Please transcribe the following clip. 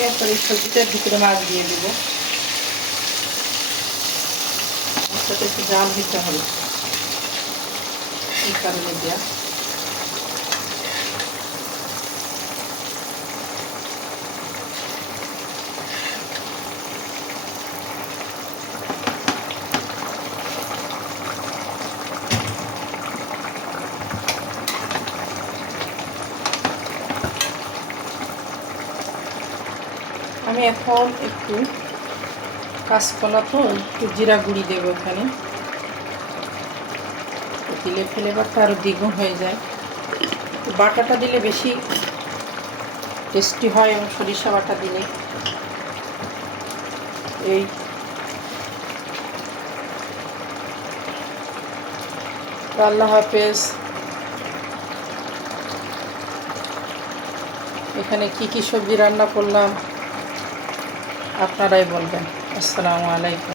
এরপর এই সবজিটার ভিতরে মাছ দিয়ে দিব। মাছটাতে একটু জাল দিতে হবে, এই কারণে দেওয়া। আমি এখন একটু কাঁচকলা তো একটু জিরা গুঁড়ি দেবো এখানে, দিলে ফ্লেভারটা আরও দ্বিগুণ হয়ে যায়। বাটাটা দিলে বেশি টেস্টি হয়, এবং সরিষা বাটা দিলে। এই আল্লাহ হাফেজ। এখানে কি কি সবজি রান্না করলাম আপনারাই বলবেন। আসসালামু আলাইকুম।